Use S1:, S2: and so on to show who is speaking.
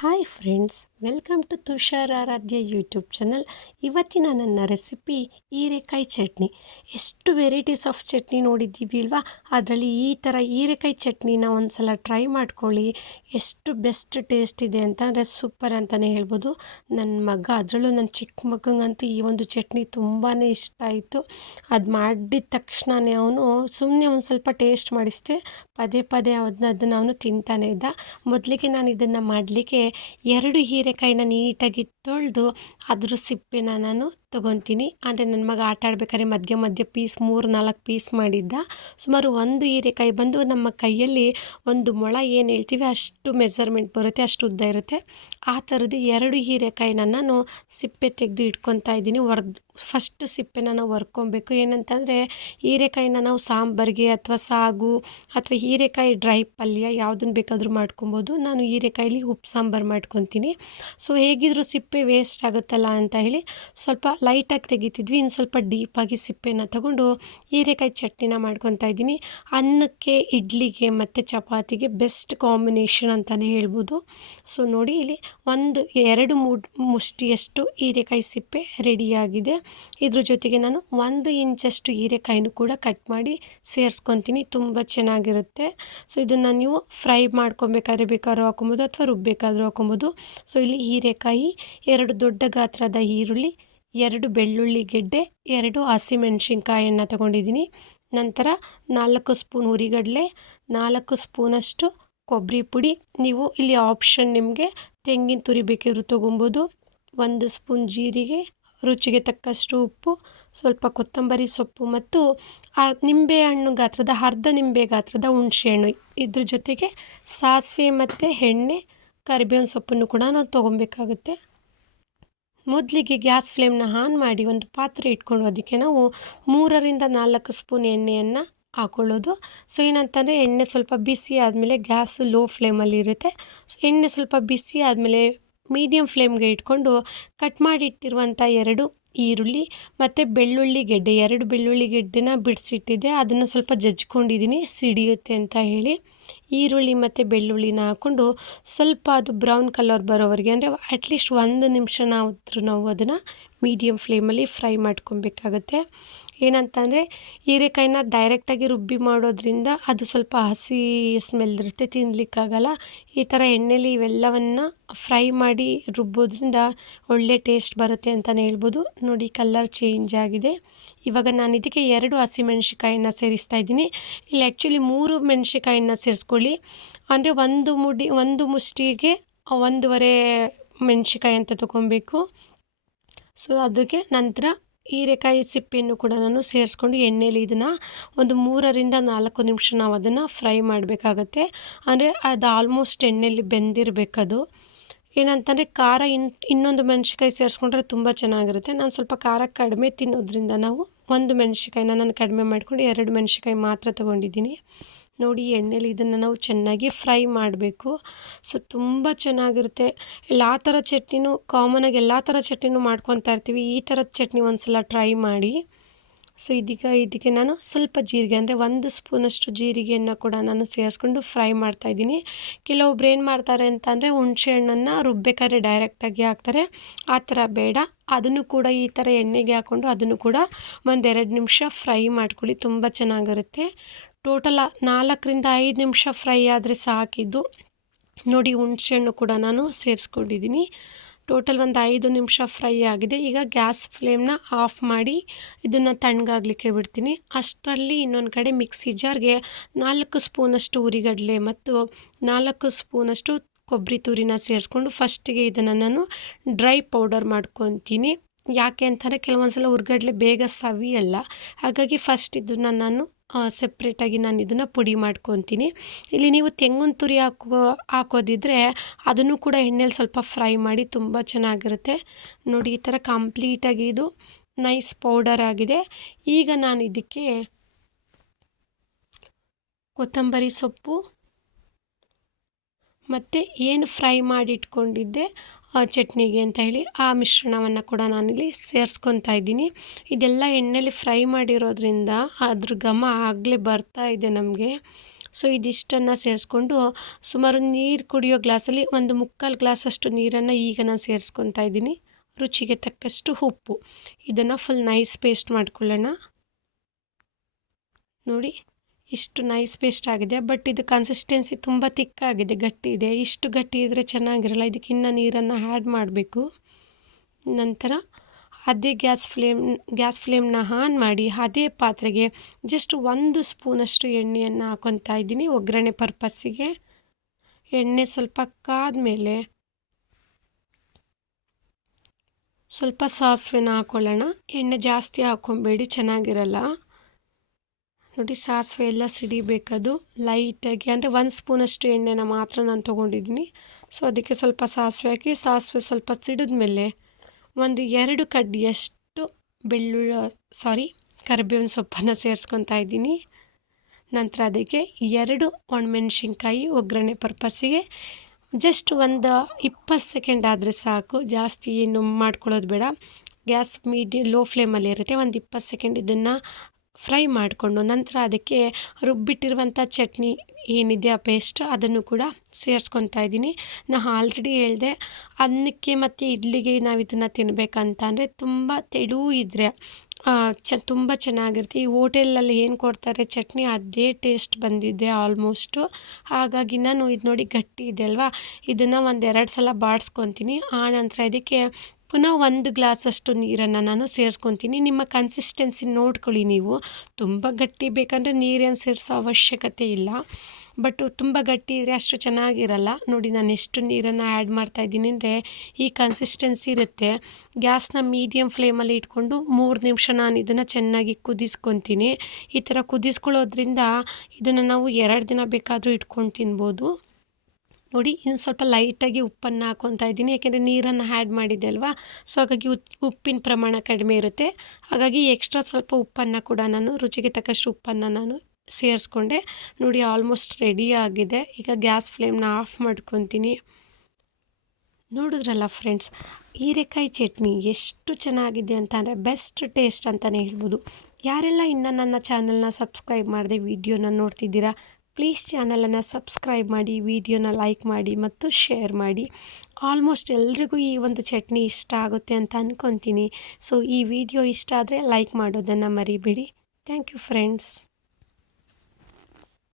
S1: Hi hi friends welcome to Tushar Aradhya YouTube channel ಇವತ್ತಿನ ನನ್ನ recipe ಹೀರೆಕಾಯಿ ಚಟ್ನಿ. ಎಷ್ಟು ವೆರೈಟೀಸ್ ಆಫ್ ಚಟ್ನಿ ನೋಡಿದ್ದೀವಿ ಅಲ್ವಾ? ಅದರಲ್ಲಿ ಈ ಥರ ಹೀರೆಕಾಯಿ ಚಟ್ನಿನ ಒಂದು ಸಲ ಟ್ರೈ ಮಾಡ್ಕೊಳ್ಳಿ. ಎಷ್ಟು ಬೆಸ್ಟ್ ಟೇಸ್ಟ್ ಇದೆ ಅಂತಂದರೆ ಸೂಪರ್ ಅಂತಲೇ ಹೇಳ್ಬೋದು. ನನ್ನ ಮಗ, ಅದರಲ್ಲೂ ನನ್ನ ಚಿಕ್ಕ ಮಗಂಗಂತೂ ಈ ಒಂದು ಚಟ್ನಿ ತುಂಬಾ ಇಷ್ಟ ಆಯಿತು. ಅದು ಮಾಡಿದ ತಕ್ಷಣವೇ ಅವನು ಸುಮ್ಮನೆ ಒಂದು ಸ್ವಲ್ಪ ಟೇಸ್ಟ್ ಮಾಡಿಸಿದೆ, ಪದೇ ಪದೇ ಅದನ್ನ ಅದನ್ನು ಅವನು ತಿಂತಾನೆ ಇದ್ದ. ಮೊದಲಿಗೆ ನಾನು ಇದನ್ನು ಮಾಡಲಿಕ್ಕೆ ಎರಡು ಹೀರೆಕಾಯಿನ ನೀಟಾಗಿ ತೊಳೆದು ಅದ್ರ ಸಿಪ್ಪೆನ ನಾನು ತೊಗೊತೀನಿ. ಅಂದರೆ ನನ್ನ ಮಗ ಆಟ ಆಡ್ಬೇಕಾದ್ರೆ ಮಧ್ಯ ಮಧ್ಯ ಪೀಸ್ ಮೂರು, ನಾಲ್ಕು ಪೀಸ್ ಮಾಡಿದ್ದ. ಸುಮಾರು ಒಂದು ಹೀರೆಕಾಯಿ ಬಂದು ನಮ್ಮ ಕೈಯಲ್ಲಿ ಒಂದು ಮೊಳ ಏನು ಹೇಳ್ತೀವಿ, ಅಷ್ಟು ಮೆಸರ್ಮೆಂಟ್ ಬರುತ್ತೆ, ಅಷ್ಟು ಉದ್ದ ಇರುತ್ತೆ. ಆ ಥರದ್ದು ಎರಡು ಹೀರೆಕಾಯಿನ ನಾನು ಸಿಪ್ಪೆ ತೆಗೆದು ಇಟ್ಕೊತಾ ಇದ್ದೀನಿ. ಹೊರ್ದು ಫಸ್ಟ್ ಸಿಪ್ಪೆನ ನಾವು ಹೊರ್ಕೊಬೇಕು ಏನಂತಂದರೆ ಹೀರೆಕಾಯಿನ ನಾವು ಸಾಂಬಾರಿಗೆ ಅಥವಾ ಸಾಗು ಅಥವಾ ಹೀರೆಕಾಯಿ ಡ್ರೈ ಪಲ್ಯ ಯಾವುದನ್ನು ಬೇಕಾದರೂ ಮಾಡ್ಕೊಬೋದು. ನಾನು ಹೀರೆಕಾಯಿಲಿ ಉಪ್ಪು, ಸಾಂಬಾರು ಮಾಡ್ಕೊತೀನಿ. ಸೊ ಹೇಗಿದ್ದರೂ ಸಿಪ್ಪೆ ವೇಸ್ಟ್ ಆಗುತ್ತಲ್ಲ ಅಂತ ಹೇಳಿ ಸ್ವಲ್ಪ ಲೈಟಾಗಿ ತೆಗಿತಿದ್ವಿ. ಇನ್ನು ಸ್ವಲ್ಪ ಡೀಪಾಗಿ ಸಿಪ್ಪೆನ ತಗೊಂಡು ಹೀರೆಕಾಯಿ ಚಟ್ನಿನ ಮಾಡ್ಕೊತಾ ಇದ್ದೀನಿ. ಅನ್ನಕ್ಕೆ, ಇಡ್ಲಿಗೆ ಮತ್ತು ಚಪಾತಿಗೆ ಬೆಸ್ಟ್ ಕಾಂಬಿನೇಷನ್ ಅಂತಲೇ ಹೇಳ್ಬೋದು. ಸೊ ನೋಡಿ ಇಲ್ಲಿ ಒಂದು, ಎರಡು ಮುಷ್ಟಿಯಷ್ಟು ಹೀರೆಕಾಯಿ ಸಿಪ್ಪೆ ರೆಡಿಯಾಗಿದೆ ಇದ್ರ ಜೊತೆಗೆ ನಾನು ಒಂದು ಇಂಚಷ್ಟು ಹೀರೆಕಾಯಿನೂ ಕೂಡ ಕಟ್ ಮಾಡಿ ಸೇರಿಸ್ಕೊತೀನಿ. ತುಂಬ ಚೆನ್ನಾಗಿರುತ್ತೆ. ಸೊ ಇದನ್ನು ನೀವು ಫ್ರೈ ಮಾಡ್ಕೊಬೇಕಾದ್ರೆ ಬೇಕಾದ್ರೂ ಹಾಕೊಬೋದು ಅಥವಾ ರುಬ್ಬೇಕಾದರೂ ಹಾಕೊಬೋದು ಸೊ ಇಲ್ಲಿ ಹೀರೆಕಾಯಿ, ಎರಡು ದೊಡ್ಡ ಗಾತ್ರದ ಈರುಳ್ಳಿ ಎರಡು ಬೆಳ್ಳುಳ್ಳಿ ಗೆಡ್ಡೆ, ಎರಡು ಹಸಿಮೆಣ್ಸಿನ್ಕಾಯನ್ನು ತಗೊಂಡಿದ್ದೀನಿ. ನಂತರ ನಾಲ್ಕು ಸ್ಪೂನ್ ಹುರಿಗಡಲೆ ನಾಲ್ಕು ಸ್ಪೂನಷ್ಟು ಕೊಬ್ಬರಿ ಪುಡಿ. ನೀವು ಇಲ್ಲಿ ಆಪ್ಷನ್ ನಿಮಗೆ ತೆಂಗಿನ ತುರಿ ಬೇಕಿದ್ರು ತೊಗೊಬೋದು. ಒಂದು ಸ್ಪೂನ್ ಜೀರಿಗೆ, ರುಚಿಗೆ ತಕ್ಕಷ್ಟು ಉಪ್ಪು, ಸ್ವಲ್ಪ ಕೊತ್ತಂಬರಿ ಸೊಪ್ಪು ಮತ್ತು ನಿಂಬೆ ಹಣ್ಣು ಗಾತ್ರದ, ಅರ್ಧ ನಿಂಬೆ ಗಾತ್ರದ ಹುಣಸೆಹಣ್ಣು. ಇದ್ರ ಜೊತೆಗೆ ಸಾಸಿವೆ ಮತ್ತು ಎಣ್ಣೆ, ಕರಿಬೇವಿನ ಸೊಪ್ಪನ್ನು ಕೂಡ ನಾವು ತೊಗೊಬೇಕಾಗುತ್ತೆ. ಮೊದಲಿಗೆ ಗ್ಯಾಸ್ ಫ್ಲೇಮ್ನ ಆನ್ ಮಾಡಿ ಒಂದು ಪಾತ್ರೆ ಇಟ್ಕೊಂಡು ಅದಕ್ಕೆ ನಾವು ಮೂರರಿಂದ ನಾಲ್ಕು ಸ್ಪೂನ್ ಎಣ್ಣೆಯನ್ನು ಹಾಕೊಳ್ಳೋದು. ಸೊ, ಏನಂತಂದರೆ ಎಣ್ಣೆ ಸ್ವಲ್ಪ ಬಿಸಿ ಆದಮೇಲೆ ಗ್ಯಾಸ್ ಲೋ ಫ್ಲೇಮಲ್ಲಿ ಇರುತ್ತೆ. ಸೊ, ಎಣ್ಣೆ ಸ್ವಲ್ಪ ಬಿಸಿ ಆದಮೇಲೆ ಮೀಡಿಯಮ್ ಫ್ಲೇಮ್ಗೆ ಇಟ್ಕೊಂಡು ಕಟ್ ಮಾಡಿಟ್ಟಿರುವಂಥ ಎರಡು ಈರುಳ್ಳಿ ಮತ್ತು ಬೆಳ್ಳುಳ್ಳಿ ಗೆಡ್ಡೆ, ಎರಡು ಬೆಳ್ಳುಳ್ಳಿ ಗೆಡ್ಡೆನ ಬಿಡಿಸಿಟ್ಟಿದ್ದೆ. ಅದನ್ನು ಸ್ವಲ್ಪ ಜಜ್ಕೊಂಡಿದ್ದೀನಿ ಸಿಡಿಯುತ್ತೆ ಅಂತ ಹೇಳಿ. ಈರುಳ್ಳಿ ಮತ್ತು ಬೆಳ್ಳುಳ್ಳಿನ ಹಾಕ್ಕೊಂಡು ಸ್ವಲ್ಪ ಅದು ಬ್ರೌನ್ ಕಲರ್ ಬರೋವರೆಗೆ ಅಂದರೆ ಅಟ್ಲೀಸ್ಟ್ ಒಂದು ನಿಮಿಷ ನಾವು ನಾವು ಅದನ್ನು ಮೀಡಿಯಮ್ ಫ್ಲೇಮಲ್ಲಿ ಫ್ರೈ ಮಾಡ್ಕೊಬೇಕಾಗತ್ತೆ. ಏನಂತಂದರೆ ಹೀರೆಕಾಯಿನ ಡೈರೆಕ್ಟಾಗಿ ರುಬ್ಬಿ ಮಾಡೋದ್ರಿಂದ ಅದು ಸ್ವಲ್ಪ ಹಸಿ ಸ್ಮೆಲ್ ಇರುತ್ತೆ ತಿನ್ನಲಿಕ್ಕಾಗಲ್ಲ ಈ ಥರ ಎಣ್ಣೆಲಿ ಇವೆಲ್ಲವನ್ನು ಫ್ರೈ ಮಾಡಿ ರುಬ್ಬೋದ್ರಿಂದ ಒಳ್ಳೆ ಟೇಸ್ಟ್ ಬರುತ್ತೆ ಅಂತಲೇ ಹೇಳ್ಬೋದು. ನೋಡಿ ಕಲರ್ ಚೇಂಜ್ ಆಗಿದೆ. ಇವಾಗ ನಾನು ಇದಕ್ಕೆ ಎರಡು ಹಸಿಮೆಣ್ಸಿಕಾಯಿನ ಸೇರಿಸ್ತಾ ಇದ್ದೀನಿ. ಇಲ್ಲಿ ಆ್ಯಕ್ಚುಲಿ ಮೂರು ಮೆಣಸಿಕಾಯಿನ ಸೇರಿಸ್ಕೊಳ್ಳಿ. ಅಂದರೆ ಒಂದು ಮುಡಿ, ಒಂದು ಮುಷ್ಟಿಗೆ ಒಂದೂವರೆ ಮೆಣಸಿಕಾಯಿ ಅಂತ ತೊಗೊಬೇಕು. ಸೊ ಅದಕ್ಕೆ ನಂತರ ಹೀರೆಕಾಯಿ ಸಿಪ್ಪೆಯನ್ನು ಕೂಡ ನಾನು ಸೇರಿಸ್ಕೊಂಡು ಎಣ್ಣೆಲಿ ಇದನ್ನು ಒಂದು ಮೂರರಿಂದ ನಾಲ್ಕು ನಿಮಿಷ ನಾವು ಅದನ್ನು ಫ್ರೈ ಮಾಡಬೇಕಾಗತ್ತೆ. ಅಂದರೆ ಅದು ಆಲ್ಮೋಸ್ಟ್ ಎಣ್ಣೆಲಿ ಬೆಂದಿರಬೇಕದು. ಏನಂತಂದರೆ ಖಾರ ಇನ್, ಇನ್ನೊಂದು ಮೆಣಸಿಕಾಯಿ ಸೇರಿಸ್ಕೊಂಡ್ರೆ ತುಂಬ ಚೆನ್ನಾಗಿರುತ್ತೆ. ನಾನು ಸ್ವಲ್ಪ ಖಾರ ಕಡಿಮೆ ತಿನ್ನೋದ್ರಿಂದ ನಾವು ಒಂದು ಮೆಣಸಿಕಾಯಿನ ನಾನು ಕಡಿಮೆ ಮಾಡಿಕೊಂಡು ಎರಡು ಮೆಣಸಿಕಾಯಿ ಮಾತ್ರ ತೊಗೊಂಡಿದ್ದೀನಿ. ನೋಡಿ ಎಣ್ಣೆಲಿ ಇದನ್ನು ನಾವು ಚೆನ್ನಾಗಿ ಫ್ರೈ ಮಾಡಬೇಕು. ಸೊ, ತುಂಬ ಚೆನ್ನಾಗಿರುತ್ತೆ. ಎಲ್ಲ ಥರ ಚಟ್ನಿನೂ ಕಾಮನಾಗಿ ಎಲ್ಲ ಥರ ಚಟ್ನಿನೂ ಮಾಡ್ಕೊತಾ ಇರ್ತೀವಿ. ಈ ಥರದ ಚಟ್ನಿ ಒಂದು ಸಲ ಟ್ರೈ ಮಾಡಿ. ಸೊ, ಇದೀಗ ಇದಕ್ಕೆ ನಾನು ಸ್ವಲ್ಪ ಜೀರಿಗೆ, ಅಂದರೆ ಒಂದು ಸ್ಪೂನಷ್ಟು ಜೀರಿಗೆಯನ್ನು ಕೂಡ ನಾನು ಸೇರಿಸ್ಕೊಂಡು ಫ್ರೈ ಮಾಡ್ತಾಯಿದ್ದೀನಿ ಕೆಲವೊಬ್ರು ಏನು ಮಾಡ್ತಾರೆ ಅಂತಂದರೆ ಹುಣಸೆ ಹಣ್ಣನ್ನು ರುಬ್ಬೇಕಾದ್ರೆ ಡೈರೆಕ್ಟಾಗಿ ಹಾಕ್ತಾರೆ. ಆ ಥರ ಬೇಡ. ಅದನ್ನು ಕೂಡ ಈ ಥರ ಎಣ್ಣೆಗೆ ಹಾಕ್ಕೊಂಡು ಅದನ್ನು ಕೂಡ ಒಂದೆರಡು ನಿಮಿಷ ಫ್ರೈ ಮಾಡ್ಕೊಳ್ಳಿ. ತುಂಬ ಚೆನ್ನಾಗಿರುತ್ತೆ. ಟೋಟಲ್ ನಾಲ್ಕರಿಂದ ಐದು ನಿಮಿಷ ಫ್ರೈ ಆದರೆ ಸಾಕಿದ್ದು. ನೋಡಿ ಹುಣಸೆಹಣ್ಣು ಕೂಡ ನಾನು ಸೇರಿಸ್ಕೊಂಡಿದ್ದೀನಿ. ಟೋಟಲ್ ಒಂದು ಐದು ನಿಮಿಷ ಫ್ರೈ ಆಗಿದೆ. ಈಗ ಗ್ಯಾಸ್ ಫ್ಲೇಮ್ನ ಆಫ್ ಮಾಡಿ ಇದನ್ನು ತಣ್ಣಗಾಗಲಿಕ್ಕೆ ಬಿಡ್ತೀನಿ. ಅಷ್ಟರಲ್ಲಿ ಇನ್ನೊಂದು ಕಡೆ ಮಿಕ್ಸಿ ಜಾರ್ಗೆ ನಾಲ್ಕು ಸ್ಪೂನಷ್ಟು ಉರಿಗಡಲೆ ಮತ್ತು ನಾಲ್ಕು ಸ್ಪೂನಷ್ಟು ಕೊಬ್ಬರಿ ತುರಿನ ಸೇರಿಸ್ಕೊಂಡು ಫಸ್ಟಿಗೆ ಇದನ್ನು ನಾನು ಡ್ರೈ ಪೌಡರ್ ಮಾಡ್ಕೊತೀನಿ. ಯಾಕೆ ಅಂತಂದರೆ ಕೆಲವೊಂದು ಸಲ ಉರ್ಗಡ್ಲೆ ಬೇಗ ಸವಿಯಲ್ಲ. ಹಾಗಾಗಿ ಫಸ್ಟ್ ಇದನ್ನು ನಾನು ಸೆಪ್ರೇಟಾಗಿ ನಾನು ಇದನ್ನು ಪುಡಿ ಮಾಡ್ಕೊತೀನಿ. ಇಲ್ಲಿ ನೀವು ತೆಂಗಿನ ತುರಿ ಹಾಕೋ ಹಾಕೋದಿದ್ರೆ ಅದನ್ನು ಕೂಡ ಎಣ್ಣೆಲಿ ಸ್ವಲ್ಪ ಫ್ರೈ ಮಾಡಿ ತುಂಬ ಚೆನ್ನಾಗಿರುತ್ತೆ. ನೋಡಿ, ಈ ಥರ ಕಂಪ್ಲೀಟಾಗಿ ಇದು ನೈಸ್ ಪೌಡರ್ ಆಗಿದೆ. ಈಗ ನಾನು ಇದಕ್ಕೆ ಕೊತ್ತಂಬರಿ ಸೊಪ್ಪು ಮತ್ತು ಏನು ಫ್ರೈ ಮಾಡಿ ಇಟ್ಕೊಂಡಿದ್ದೆ ಚಟ್ನಿಗೆ ಅಂತ ಹೇಳಿ ಆ ಮಿಶ್ರಣವನ್ನು ಕೂಡ ನಾನಿಲ್ಲಿ ಸೇರಿಸ್ಕೊತಾ ಇದ್ದೀನಿ. ಇದೆಲ್ಲ ಎಣ್ಣೆಲಿ ಫ್ರೈ ಮಾಡಿರೋದ್ರಿಂದ ಅದ್ರ ಘಮ ಆಗಲೇ ಬರ್ತಾ ಇದೆ ನಮಗೆ. ಸೊ, ಇದಿಷ್ಟನ್ನು ಸೇರಿಸ್ಕೊಂಡು ಸುಮಾರು ನೀರು ಕುಡಿಯೋ ಗ್ಲಾಸಲ್ಲಿ ಒಂದು ಮುಕ್ಕಾಲು ಗ್ಲಾಸಷ್ಟು ನೀರನ್ನು ಈಗ ನಾನು ಸೇರಿಸ್ಕೊತಾ ಇದ್ದೀನಿ. ರುಚಿಗೆ ತಕ್ಕಷ್ಟು ಉಪ್ಪು. ಇದನ್ನು ಫುಲ್ ನೈಸ್ ಪೇಸ್ಟ್ ಮಾಡ್ಕೊಳ್ಳೋಣ. ನೋಡಿ. ಇಷ್ಟು ನೈಸ್ ಪೇಸ್ಟ್ ಆಗಿದೆ ಬಟ್ ಇದು ಕನ್ಸಿಸ್ಟೆನ್ಸಿ ತುಂಬ ತಿಕ್ಕಾಗಿದೆ ಗಟ್ಟಿ ಇದೆ. ಇಷ್ಟು ಗಟ್ಟಿ ಇದ್ದರೆ ಚೆನ್ನಾಗಿರಲ್ಲ, ಇದಕ್ಕೆ ಇನ್ನೂ ನೀರನ್ನು ಆ್ಯಡ್ ಮಾಡಬೇಕು. ನಂತರ ಅದೇ ಗ್ಯಾಸ್ ಫ್ಲೇಮ್ ಗ್ಯಾಸ್ ಫ್ಲೇಮ್ನ ಆನ್ ಮಾಡಿ ಅದೇ ಪಾತ್ರೆಗೆ ಜಸ್ಟ್ ಒಂದು ಸ್ಪೂನಷ್ಟು ಎಣ್ಣೆಯನ್ನು ಹಾಕೊತಾ ಇದ್ದೀನಿ. ಒಗ್ಗರಣೆ ಪರ್ಪಸ್ಸಿಗೆ ಎಣ್ಣೆ ಸ್ವಲ್ಪ ಕಾದ್ಮೇಲೆ ಸ್ವಲ್ಪ ಸಾಸಿವೆನ ಹಾಕ್ಕೊಳ್ಳೋಣ ಎಣ್ಣೆ ಜಾಸ್ತಿ ಹಾಕ್ಕೊಬೇಡಿ ಚೆನ್ನಾಗಿರಲ್ಲ. ನೋಡಿ ಸಾಸಿವೆ ಎಲ್ಲ ಸಿಡಿಬೇಕದು ಲೈಟಾಗಿ ಅಂದರೆ ಒಂದು ಸ್ಪೂನಷ್ಟು ಎಣ್ಣೆನ ಮಾತ್ರ ನಾನು ತೊಗೊಂಡಿದ್ದೀನಿ. ಸೊ ಅದಕ್ಕೆ ಸ್ವಲ್ಪ ಸಾಸಿವೆ ಹಾಕಿ, ಸಾಸಿವೆ ಸ್ವಲ್ಪ ಸಿಡಿದ ಮೇಲೆ ಒಂದು ಎರಡು ಕಡ್ಡಿಯಷ್ಟು ಬೆಳ್ಳುಳ್ಳಿ ಸಾರಿ ಕರಿಬೇವಿನ ಸೊಪ್ಪನ್ನು ಸೇರಿಸ್ಕೊತಾ ಇದ್ದೀನಿ. ನಂತರ ಅದಕ್ಕೆ ಎರಡು ಒಣಮೆಣ್ಸಿನ್ಕಾಯಿ ಒಗ್ಗರಣೆ ಪರ್ಪಸ್ಸಿಗೆ ಜಸ್ಟ್ ಒಂದು ಇಪ್ಪತ್ತು ಸೆಕೆಂಡ್ ಆದರೆ ಸಾಕು. ಜಾಸ್ತಿ ಏನು ಮಾಡ್ಕೊಳ್ಳೋದು ಬೇಡ. ಗ್ಯಾಸ್ ಮೀಡಿಯ ಲೋ ಫ್ಲೇಮಲ್ಲಿ ಇರುತ್ತೆ ಒಂದು ಇಪ್ಪತ್ತು ಸೆಕೆಂಡ್ ಇದನ್ನು ಫ್ರೈ ಮಾಡಿಕೊಂಡು ನಂತರ ಅದಕ್ಕೆ ರುಬ್ಬಿಟ್ಟಿರುವಂಥ ಚಟ್ನಿ ಏನಿದೆ ಆ ಪೇಸ್ಟ್ ಅದನ್ನು ಕೂಡ ಸೇರಿಸ್ಕೊತಾ ಇದ್ದೀನಿ. ನಾ ಆಲ್ರೆಡಿ ಹೇಳಿದೆ, ಅನ್ನಕ್ಕೆ ಮತ್ತು ಇಡ್ಲಿಗೆ ನಾವು ಇದನ್ನು ತಿನ್ನಬೇಕಂತ ಅಂದರೆ ತುಂಬ ತೆಳು ಇದ್ದರೆ ಚ, ತುಂಬ ಚೆನ್ನಾಗಿರುತ್ತೆ. ಈ ಹೋಟೆಲಲ್ಲಿ ಏನು ಕೊಡ್ತಾರೆ ಚಟ್ನಿ, ಅದೇ ಟೇಸ್ಟ್ ಬಂದಿದೆ ಆಲ್ಮೋಸ್ಟು. ಹಾಗಾಗಿ ನಾನು ಇದು ನೋಡಿ ಗಟ್ಟಿ ಇದೆ ಅಲ್ವಾ? ಇದನ್ನು ಒಂದು ಎರಡು ಸಲ ಬಾಡಿಸ್ಕೊತೀನಿ. ಆನಂತರ ಇದಕ್ಕೆ ಪುನಃ ಒಂದು ಗ್ಲಾಸಷ್ಟು ನೀರನ್ನು ನಾನು ಸೇರಿಸ್ಕೊತೀನಿ. ನಿಮ್ಮ ಕನ್ಸಿಸ್ಟೆನ್ಸಿ ನೋಡ್ಕೊಳ್ಳಿ ನೀವು. ತುಂಬ ಗಟ್ಟಿ ಬೇಕಂದರೆ ನೀರೇನು ಸೇರಿಸೋ ಅವಶ್ಯಕತೆ ಇಲ್ಲ. ಬಟ್ ತುಂಬ ಗಟ್ಟಿ ಇದ್ದರೆ ಅಷ್ಟು ಚೆನ್ನಾಗಿರಲ್ಲ. ನೋಡಿ, ನಾನು ಎಷ್ಟು ನೀರನ್ನು ಆ್ಯಡ್ ಮಾಡ್ತಾಯಿದ್ದೀನಿ ಅಂದರೆ ಈ ಕನ್ಸಿಸ್ಟೆನ್ಸಿ ಇರುತ್ತೆ. ಗ್ಯಾಸ್ನ ಮೀಡಿಯಮ್ ಫ್ಲೇಮಲ್ಲಿ ಇಟ್ಕೊಂಡು ಮೂರು ನಿಮಿಷ ನಾನು ಇದನ್ನು ಚೆನ್ನಾಗಿ ಕುದಿಸ್ಕೊತೀನಿ. ಈ ಥರ ಕುದಿಸ್ಕೊಳ್ಳೋದ್ರಿಂದ ಇದನ್ನು ನಾವು ಎರಡು ದಿನ ಬೇಕಾದರೂ ಇಟ್ಕೊಂಡು ತಿನ್ಬೋದು. ನೋಡಿ, ಇನ್ನು ಸ್ವಲ್ಪ ಲೈಟಾಗಿ ಉಪ್ಪನ್ನು ಹಾಕೊತ ಇದ್ದೀನಿ. ಯಾಕೆಂದರೆ ನೀರನ್ನು ಆ್ಯಡ್ ಮಾಡಿದ್ದೆ ಅಲ್ವಾ? ಸೊ ಹಾಗಾಗಿ ಉಪ್ಪಿನ ಪ್ರಮಾಣ ಕಡಿಮೆ ಇರುತ್ತೆ. ಹಾಗಾಗಿ ಎಕ್ಸ್ಟ್ರಾ ಸ್ವಲ್ಪ ಉಪ್ಪನ್ನು ಕೂಡ ನಾನು, ರುಚಿಗೆ ತಕ್ಕಷ್ಟು ಉಪ್ಪನ್ನು ನಾನು ಸೇರಿಸ್ಕೊಂಡೆ. ನೋಡಿ ಆಲ್ಮೋಸ್ಟ್ ರೆಡಿ ಆಗಿದೆ. ಈಗ ಗ್ಯಾಸ್ ಫ್ಲೇಮ್ನ ಆಫ್ ಮಾಡ್ಕೊತೀನಿ. ನೋಡಿದ್ರಲ್ಲ ಫ್ರೆಂಡ್ಸ್ ಹೀರೆಕಾಯಿ ಚಟ್ನಿ ಎಷ್ಟು ಚೆನ್ನಾಗಿದೆ ಅಂತ ಅಂದರೆ ಬೆಸ್ಟ್ ಟೇಸ್ಟ್ ಅಂತಲೇ ಹೇಳ್ಬೋದು. ಯಾರೆಲ್ಲ ಇನ್ನು ನನ್ನ ಚಾನಲ್ನ ಸಬ್ಸ್ಕ್ರೈಬ್ ಮಾಡಿದೆ ವಿಡಿಯೋನ ನೋಡ್ತಿದ್ದೀರಾ ಪ್ಲೀಸ್ ಚಾನಲನ್ನು ಸಬ್ಸ್ಕ್ರೈಬ್ ಮಾಡಿ ವಿಡಿಯೋನ ಲೈಕ್ ಮಾಡಿ ಮತ್ತು ಶೇರ್ ಮಾಡಿ. ಆಲ್ಮೋಸ್ಟ್ ಎಲ್ರಿಗೂ ಈ ಒಂದು ಚಟ್ನಿ ಇಷ್ಟ ಆಗುತ್ತೆ ಅಂತ ಅಂದ್ಕೊತೀನಿ ಸೊ ಈ ವಿಡಿಯೋ ಇಷ್ಟ ಆದರೆ ಲೈಕ್ ಮಾಡೋದನ್ನು ಮರಿಬೇಡಿ. Thank you friends